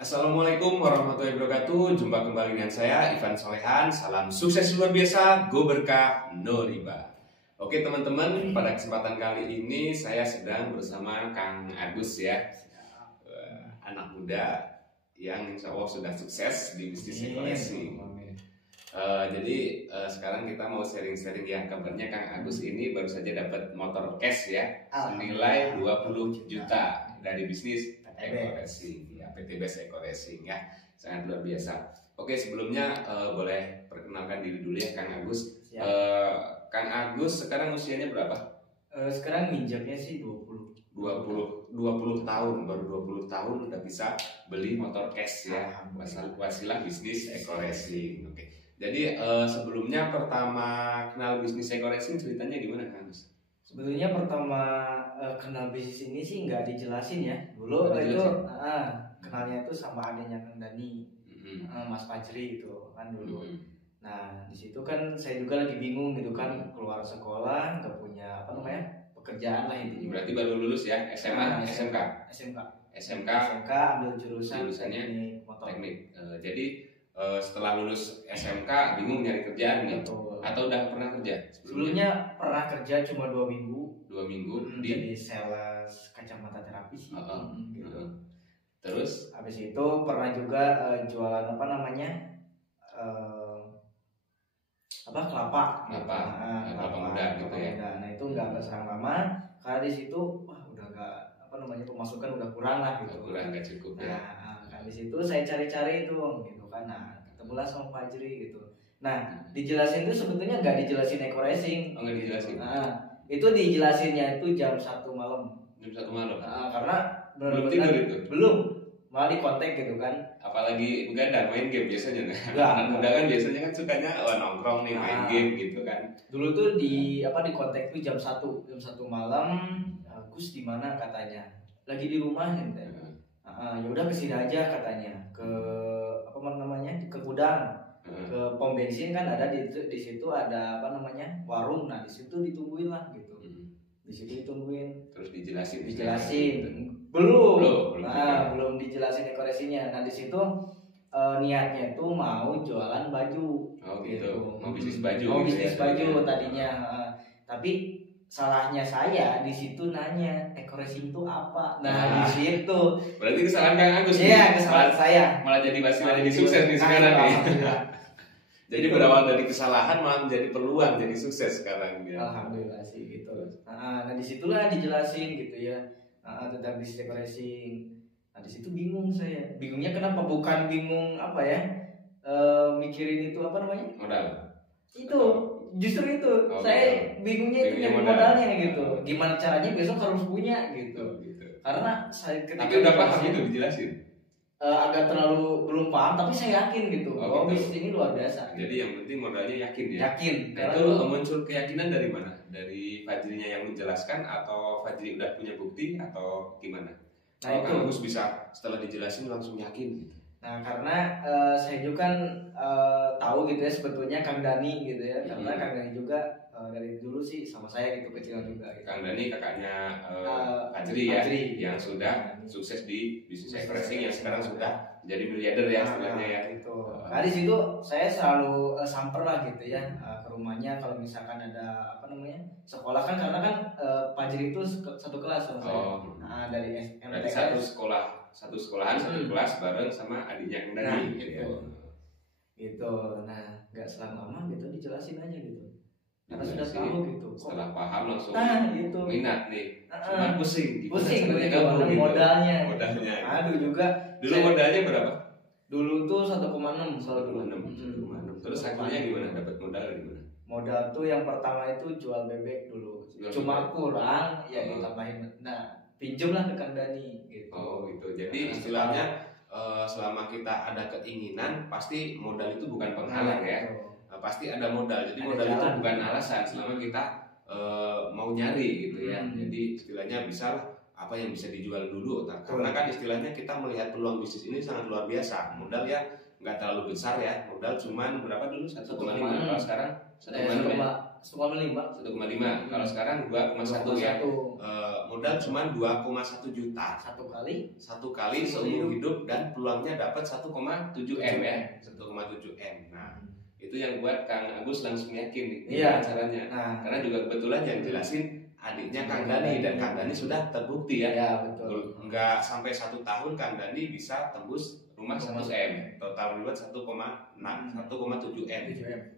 Assalamualaikum warahmatullahi wabarakatuh. Jumpa kembali dengan saya Ivan Solehan. Salam sukses luar biasa, go berkah, no riba. Oke teman-teman, pada kesempatan kali ini saya sedang bersama Kang Agus ya, anak muda yang insya Allah sudah sukses di bisnis ekonomi. Jadi sekarang kita mau sharing-sharing ya, kabarnya Kang Agus ini baru saja dapat motor cash ya, senilai 20 juta dari bisnis Eco Racing ya, PT Best Eco Racing ya, sangat luar biasa. Oke, sebelumnya boleh perkenalkan diri dulu ya Kang Agus. Kang Agus sekarang usianya berapa? Sekarang minjaknya sih 20 tahun, baru 20 tahun udah bisa beli motor cash ya, wasilah bisnis Eco Racing. Oke. Jadi sebelumnya pertama kenal bisnis Eco Racing ceritanya gimana Kang Agus? Sebetulnya pertama kenal bisnis ini sih nggak dijelasin ya. Dulu itu kenalnya itu sama adanya Kang Dani, Mas Fajri gitu kan dulu. Nah di situ kan saya juga lagi bingung gitu kan, keluar sekolah nggak punya pekerjaan lah intinya. Berarti baru lulus ya, SMA, SMK ambil jurusannya teknik. Jadi setelah lulus SMK bingung nyari kerjaan gitu. Atau udah pernah kerja sebelumnya? Pernah kerja cuma 2 minggu. 2 minggu di sales kacamata terapi sih. Gitu. Terus habis itu pernah juga jualan kelapa muda gitu ya. Nah itu nggak serang lama karena di situ udah nggak pemasukan udah kurang lah gitu. Kurang, nggak cukup ya. Nah di situ saya cari-cari itu gitu kan. Nah ketemulah sama Fajri gitu. Nah dijelasin itu sebetulnya nggak dijelasin Eco Racing. Nggak dijelasin. Itu dijelasinnya itu jam 1 malam. Jam 1 malam. Karena belum tidur itu. Belum, malah di kontak gitu kan. Apalagi begadang main game biasanya. Anak muda kan biasanya kan sukanya nongkrong nih, main game gitu kan. Dulu tuh di kontak tuh jam 1 malam. Gus di mana katanya? Lagi di rumah ente. Ya udah kesini aja katanya. Ke ke gudang. Ke pom bensin kan ada di situ ada warung. Nah di situ ditungguin lah gitu. Di situ ditungguin. Terus dijelasin. Belum dijelasin dekorasinya. Nah di situ niatnya itu mau jualan baju. Gitu. Mau bisnis baju. Tadinya. Tapi salahnya saya di situ nanya Eco Racing itu apa. Nah di situ. Berarti kesalahan Kang Agus. Iya, kesalahan saya. Malah jadi jadi sukses nih sekarang nih. Jadi berawal dari kesalahan malah menjadi peluang jadi sukses sekarang ya. Alhamdulillah sih gitu. Nah disitulah dijelasin gitu ya tentang bisnis Eco Racing. Nah disitu bingung saya. Bingungnya kenapa? Bukan bingung mikirin itu modal. Itu justru itu saya bingungnya itu yang modalnya gitu. Gimana caranya besok harus punya gitu. Karena saya tapi udah paham itu dijelasin. Agak terlalu belum paham tapi saya yakin gitu bahwa bisnis ini luar biasa. Jadi yang penting modalnya yakin ya. Yakin. Itu muncul keyakinan dari mana? Dari Fajrinya yang menjelaskan atau Fajri udah punya bukti atau gimana? Nah itu harus bisa setelah dijelasin langsung yakin. Nah karena saya juga kan tahu gitu ya sebetulnya Kang Dani gitu ya. Karena Kang Dani juga dari dulu sih sama saya gitu kecilan juga gitu. Kang Dani kakaknya Fajri ya, yang sudah sukses di bisnis Eco Racing yang sekarang sudah jadi miliarder ya sebenarnya ya. Itu. Nah di situ saya selalu samper lah gitu ya ke rumahnya kalau misalkan ada sekolah kan karena kan Fajri itu satu kelas sama saya. Nah dari MTS satu sekolahan satu kelas bareng sama adiknya Kang Dani gitu. Gitu. Nah nggak selang lama gitu dijelasin aja gitu. Karena sudah tahu gitu. Setelah paham langsung minat nih. Cuma pusing gitu. Modalnya. Aduh juga. Dulu modalnya berapa? Dulu tuh 1,6. Terus akhirnya gimana? Dapat modal dari mana? Modal tuh yang pertama itu jual bebek dulu. Cuma kurang ya ditambahin. Nah, pinjemlah ke Kang Dani gitu. Gitu. Jadi istilahnya selama kita ada keinginan pasti modal itu bukan penghalang ya. Pasti ada modal. Jadi modal itu bukan alasan selama kita mau nyari gitu ya. Jadi istilahnya bisa apa yang bisa dijual dulu. Karena kan istilahnya kita melihat peluang bisnis ini sangat luar biasa. Modal ya nggak terlalu besar ya. Modal cuman berapa dulu? 1,5. Kalau sekarang 1,6. 1,5. Kalau sekarang 2,1 ya. Modal cuma 2,1 juta. Satu kali seumur hidup dan peluangnya dapat 1,7 M ya. 1,7 M. Nah, itu yang buat Kang Agus langsung yakin nih caranya. Karena juga kebetulan yang jelasin adiknya Kang Dani, dan Kang Dani sudah terbukti ya. Betul. Enggak sampai 1 tahun Kang Dani bisa tembus rumah 1 M, total reward 1,7 M.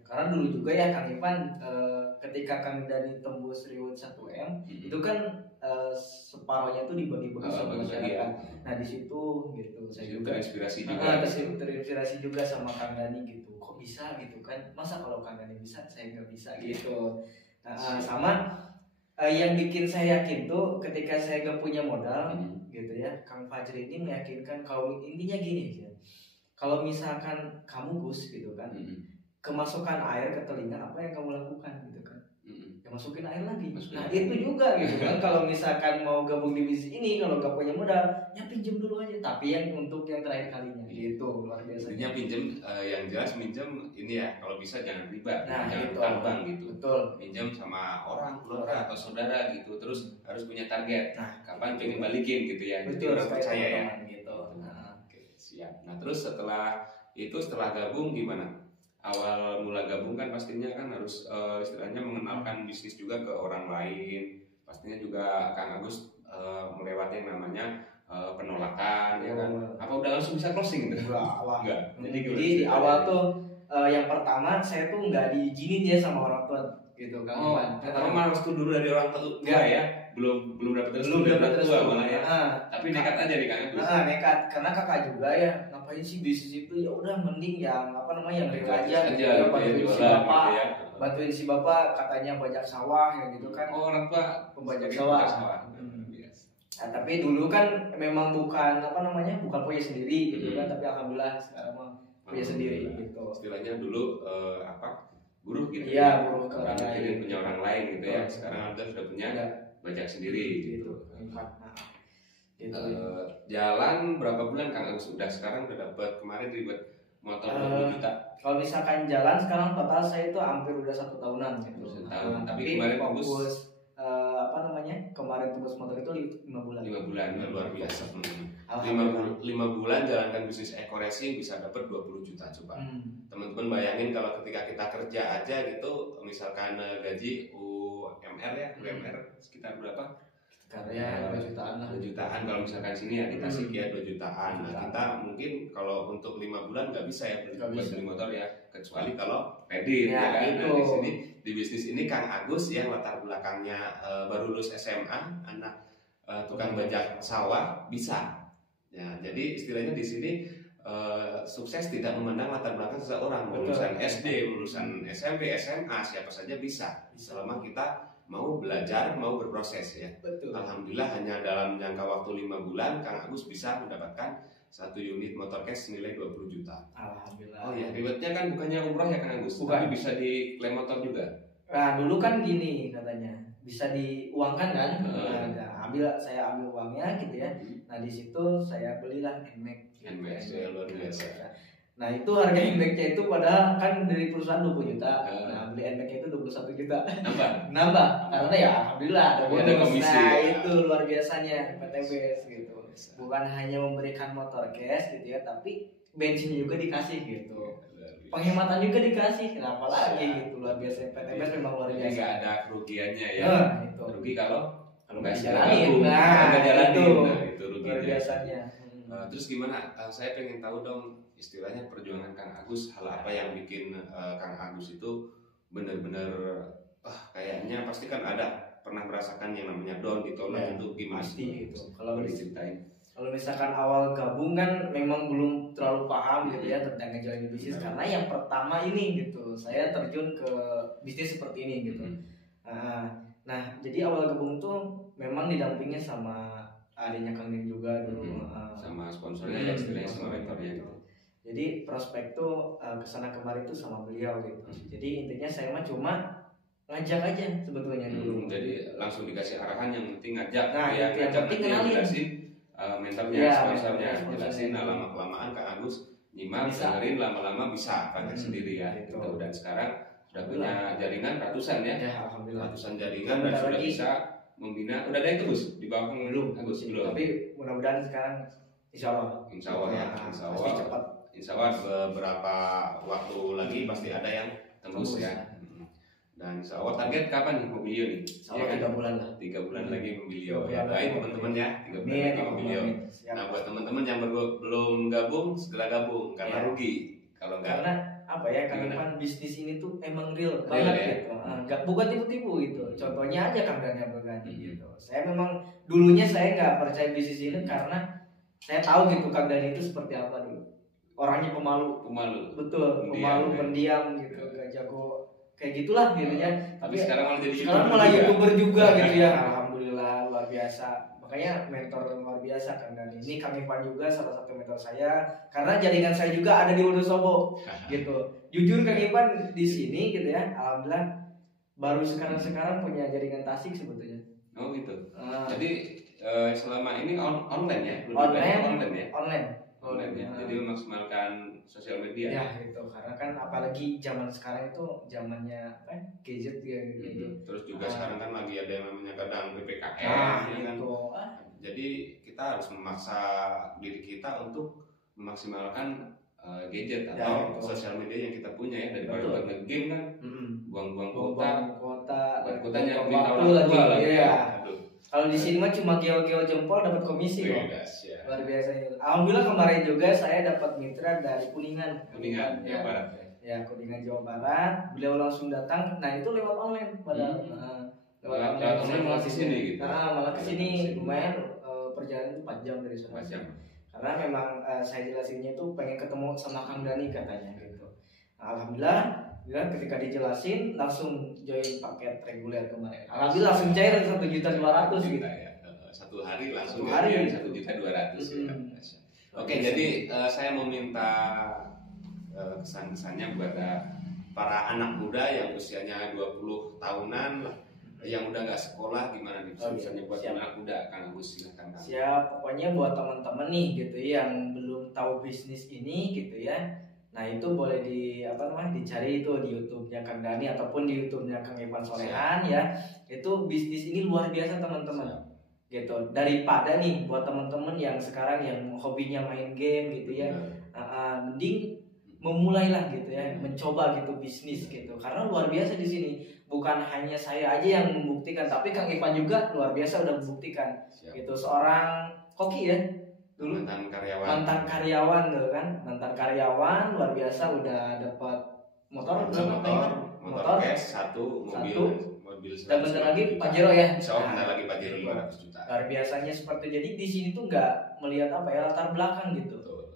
Karena dulu juga ya Kang Ivan, ketika Kang Dani tembus reward 1 M, itu kan separohnya itu dibagi-bagi sama masyarakat. Nah di situ gitu, saya juga terinspirasi juga sama Kang Dani gitu. Kok bisa gitu kan? Masa kalau Kang Dani bisa, saya nggak bisa gitu. Sama yang bikin saya yakin tuh ketika saya gak punya modal gitu ya, Kang Fajri ini meyakinkan kalau intinya gini ya, kalau misalkan kamu Gus gitu kan, kemasukan air ke telinga, apa yang kamu lakukan gitu kan? Ya masukin air lagi. Nah itu juga gitu kan, kalau misalkan mau gabung di bisnis ini, kalau gak punya modal, ya pinjem dulu aja. Tapi yang untuk yang terakhir kalinya gitu, luar biasa. Intinya pinjem, yang jelas minjem ini ya, kalau bisa jangan riba, jangan itu tambang gitu. Betul. Pinjam sama orang, keluarga atau saudara gitu, terus harus punya target. Nah, kapan pengen balikin gitu ya. Betul, orang percaya ya. Gitu. Oke, siap. Nah, terus setelah gabung gimana? Awal mula gabung kan pastinya kan harus istilahnya mengenalkan bisnis juga ke orang lain. Pastinya juga Kang Agus melewati yang namanya penolakan ya kan. Apa udah langsung bisa closing gitu? Enggak. Jadi di awal tuh yang pertama saya tuh nggak diizinin ya sama orang tua gitu kan. Pertama malah restu dulu dari orang tua ya. Belum dapat restu dari orang tua malah ya. Tapi nekat aja nih Kang Agus. Nekat karena kakak juga ya, ngapain sih bisnis itu, ya udah mending yang yang real aja gitu, bantuin si bapak gitu ya. Bantuin si bapak katanya bajak sawah ya gitu kan. Orang tua pembajak sawah. Nah, tapi dulu kan memang bukan bukan punya sendiri gitu kan, tapi alhamdulillah sekarang mah punya sendiri gitu. Istilahnya dulu buruh gitu ya, buruh ke orang lain, punya orang lain gitu ya. Sekarang Anda sudah punya bajak sendiri gitu. Jalan berapa bulan Kang Agus udah sekarang udah dapat, kemarin ribet motor 20 juta. Kalau misalkan jalan sekarang total saya itu hampir udah 1 tahunan gitu. Tapi kemarin fokus kemarin tembus motor itu 5 bulan. 5 bulan, luar biasa. 5 bulan jalankan bisnis eco racing bisa dapat 20 juta coba. Teman-teman bayangin kalau ketika kita kerja aja gitu, misalkan gaji UMR ya, UMR sekitar berapa? Karya 2 jutaan lah. 2 jutaan kalau misalkan sini ya dikasih ya 2 jutaan. Nah, kita mungkin kalau untuk 5 bulan nggak bisa ya beli motor ya, kecuali kalau kredit ya kan. Nah, di sini di bisnis ini Kang Agus yang latar belakangnya baru lulus SMA, anak tukang bajak sawah bisa. Ya, jadi istilahnya di sini sukses tidak memandang latar belakang seseorang, lulusan SD, lulusan SMP, SMA, siapa saja bisa selama kita mau belajar, mau berproses ya. Betul. Alhamdulillah hanya dalam jangka waktu 5 bulan Kang Agus bisa mendapatkan 1 unit motor cash senilai 20 juta. Alhamdulillah. Oh ya, ribetnya kan bukannya umroh ya Kang Agus, tapi bisa diklaim motor juga. Nah, dulu kan gini katanya, bisa diuangkan kan? Saya ambil uangnya gitu ya. Nah, di situ saya belilah NMAX. NMAX ya, luar biasa. Nah, itu harga NMAX-nya itu padahal kan dari perusahaan 20 juta. Nah, beli NMAX itu 21 juta. Nambah. Karena ya alhamdulillah ada bonus. Nah, itu luar biasanya PTBS gitu. Bukan hanya memberikan motor cash gitu ya, tapi bensin juga dikasih gitu. Penghematan juga dikasih. Kenapa lagi gitu, luar biasa. PTBS memang luar biasa. Enggak ada kerugiannya ya. Itu. Rugi kalau nggak jalanin. Itu rugi. Luar biasanya. Terus gimana? Saya pengen tahu dong istilahnya perjuangan Kang Agus, hal apa yang bikin Kang Agus itu benar-benar kayaknya pasti kan ada pernah merasakan yang namanya down ditolak itu gimana? Pasti gitu. Kalau diceritain. Kalau misalkan awal gabung kan memang belum terlalu paham gitu ya tentang ngejalanin bisnis, karena yang pertama ini gitu saya terjun ke bisnis seperti ini gitu. Nah, jadi awal gabung tuh memang didampingnya sama adanya Kang Din juga dulu, sama sponsornya ya, istilahnya sama rektornya gitu. Jadi prospek tuh kesana kemari tuh sama beliau gitu. Jadi intinya saya mah cuma ngajak aja sebetulnya dulu. Jadi langsung dikasih arahan, yang penting ngajak. Nah, yang penting kenalin. Jelasin mentornya, sponsornya, jelasin. Lama-kelamaan Kang Agus nyimak, dengerin, lama-lama bisa pakai sendiri ya. Gitu. Dan sekarang Sudah punya jaringan ratusan ya? Ya, alhamdulillah. Ratusan jaringan dan sudah bisa membina. Udah ada itu Gus di bawah belum Agus belum. Tapi mudah-mudahan sekarang insya Allah. Insya Allah ya, insya Allah. Pasti cepat. Insya Allah beberapa waktu lagi pasti ada yang tembus ya. Dan insya Allah target kapan nih Mobilio nih? Insya Allah 3 bulan lah. 3 bulan lagi Mobilio. Ya, Baik teman-teman ya, 3 bulan lagi Mobilio. Nah buat teman-teman yang belum gabung segera gabung karena rugi kalau enggak. Karena apa ya, karena kan bisnis ini tuh emang real banget ya? Gitu. Bukan tipu-tipu gitu. Contohnya aja Kang Daniel Bergani gitu. Saya memang dulunya saya nggak percaya bisnis ini karena saya tahu gitu Kang Dani itu seperti apa dulu. Orangnya pemalu. Betul, pemalu, pendiam gitu, gak jago kayak gitulah gitu ya. Tapi sekarang malah YouTuber juga gitu ya. Alhamdulillah luar biasa. Makanya mentor luar biasa Kang Dani. Ini Kang Ivan juga salah satu mentor saya karena jaringan saya juga ada di Wonosobo gitu. Jujur Kang Ivan di sini gitu ya. Alhamdulillah baru sekarang punya jaringan Tasik sebetulnya. Oh gitu. Jadi selama ini online ya? Online ya. Jadi memaksimalkan sosial media. Ya gitu. Karena kan apalagi zaman sekarang itu zamannya gadget gitu. Terus juga sekarang kan lagi ada yang namanya kadang PPKM ya kan. Jadi kita harus memaksa diri kita untuk memaksimalkan gadget atau sosial media yang kita punya ya, daripada buat nge-game kan. Buang-buang kuota. Buat kuotanya waktu lagi. Iya. Kalau di sini mah cuma geo-geo jempol dapat komisi kok. Luar biasa itu. Alhamdulillah kemarin juga saya dapat mitra dari Kuningan, Jawa Barat. Ya, Kuningan Jawa Barat. Beliau langsung datang. Nah, itu lewat online padahal. Lewat online malah ke sini gitu. Malah ke sini lumayan perjalanan 4 jam dari sana. 4 jam. Karena memang saya jelasinnya itu pengen ketemu sama Kang Dani katanya gitu. Nah, alhamdulillah ketika dijelasin langsung join paket reguler kemarin. Alhamdulillah langsung cair 1.200.000 gitu. Satu hari langsung 1.200.000 ya. Oke, jadi saya mau minta kesan-kesannya buat para anak muda yang usianya 20 tahunan yang udah nggak sekolah, gimana nih misalnya buat anak muda? Kang Agus silahkan. Siap, pokoknya buat teman-teman nih gitu yang belum tahu bisnis ini gitu ya. Nah itu boleh dicari itu di YouTube-nya Kang Dani ataupun di YouTube-nya Kang Ivan Solehan ya. Itu bisnis ini luar biasa teman-teman. Gitu. Daripada nih buat teman-teman yang sekarang yang hobinya main game gitu ya. Mending memulailah gitu ya, mencoba gitu bisnis gitu. Karena luar biasa di sini. Bukan hanya saya aja yang membuktikan, tapi Kang Ivan juga luar biasa udah membuktikan. Gitu. Seorang koki ya. Dulu mantan karyawan tuh kan, mantan karyawan luar biasa udah dapat motor cash 1, mobil dan bentar lagi Pajero ya. Bentar lagi Pajero 200 juta. Luar biasanya seperti jadi di sini tuh nggak melihat latar belakang gitu.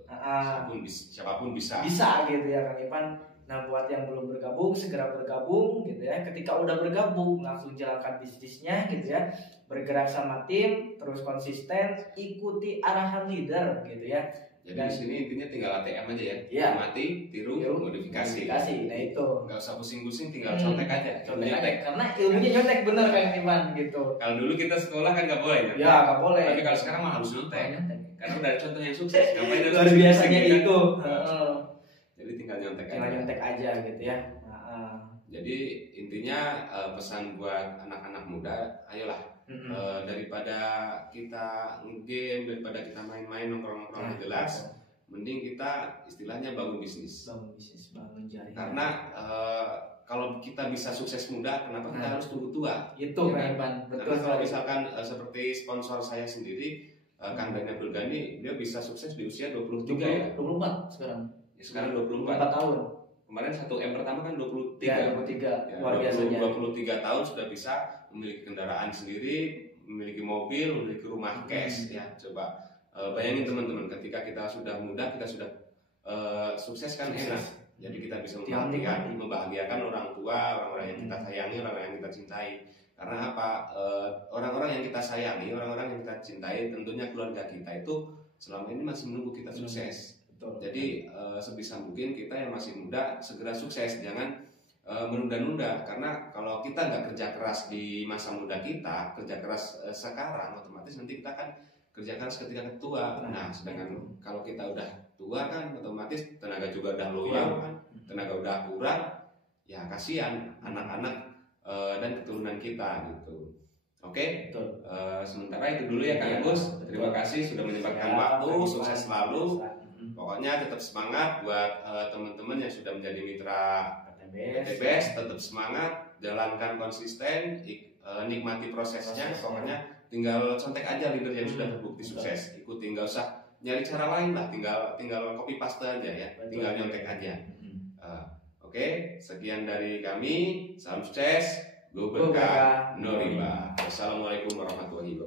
Siapapun bisa gitu ya Kang Ivan. Nah buat yang belum bergabung segera bergabung gitu ya. Ketika udah bergabung langsung jalankan bisnisnya gitu ya. Bergerak sama tim, terus konsisten, ikuti arahan leader gitu ya. Jadi di sini intinya tinggal ATM aja ya. Mati, tiru, modifikasi. Nah itu. Nggak usah pusing-pusing, tinggal contek aja. Contek. Karena ilmunya nyontek bener Kang Ivan gitu. Kalau dulu kita sekolah kan nggak boleh. Ya nggak boleh. Tapi kalau sekarang mah harus nyontek. Karena udah ada contoh yang sukses. Ngapain harus luar biasanya itu. Jadi tinggal nyontek aja gitu ya. Jadi intinya pesan buat anak-anak muda, ayolah. Daripada kita game, daripada kita main-main nongkrong-nongkrong jelas, mending kita istilahnya bangun bisnis, bangun jaringan. Karena kalau kita bisa sukses muda, kenapa kita harus tunggu tua? Itu kan, betul. Karena kalau misalkan seperti sponsor saya sendiri, Kang Daniel Bergani, dia bisa sukses di usia 23 ya. 24 sekarang. Sekarang 24 tahun. Kemarin 1M pertama kan 23. Ya, 23. Luar biasanya. 23 tahun sudah bisa memiliki kendaraan sendiri, memiliki mobil, memiliki rumah cash ya. Coba bayangin teman-teman, ketika kita sudah muda, kita sudah sukses kan enak. Jadi kita bisa membahagiakan orang tua, orang-orang yang kita sayangi, orang-orang yang kita cintai. Karena apa? Orang-orang yang kita sayangi, orang-orang yang kita cintai, tentunya keluarga kita itu selama ini masih menunggu kita sukses. Jadi sebisa mungkin kita yang masih muda segera sukses, jangan menunda-nunda. Karena kalau kita nggak kerja keras di masa muda kita, kerja keras sekarang, otomatis nanti kita akan kerja keras ketika tua. Nah, sedangkan kalau kita udah tua kan otomatis tenaga juga udah loyal kan, tenaga udah kurang, ya kasihan anak-anak dan keturunan kita gitu. Oke, sementara itu dulu ya Kang Agus. Terima kasih sudah menyempatkan waktu. Sukses selalu. Pokoknya tetap semangat buat teman-teman yang sudah menjadi mitra PTBS. Tetap semangat, jalankan konsisten, nikmati prosesnya. Pokoknya tinggal contek aja leader yang sudah terbukti sukses. Ikuti, nggak usah nyari cara lain lah. Tinggal copy paste aja ya. Tinggal nyontek aja. Oke, sekian dari kami. Salam sukses. Go berkah, no riba. Wassalamualaikum warahmatullahi wabarakatuh.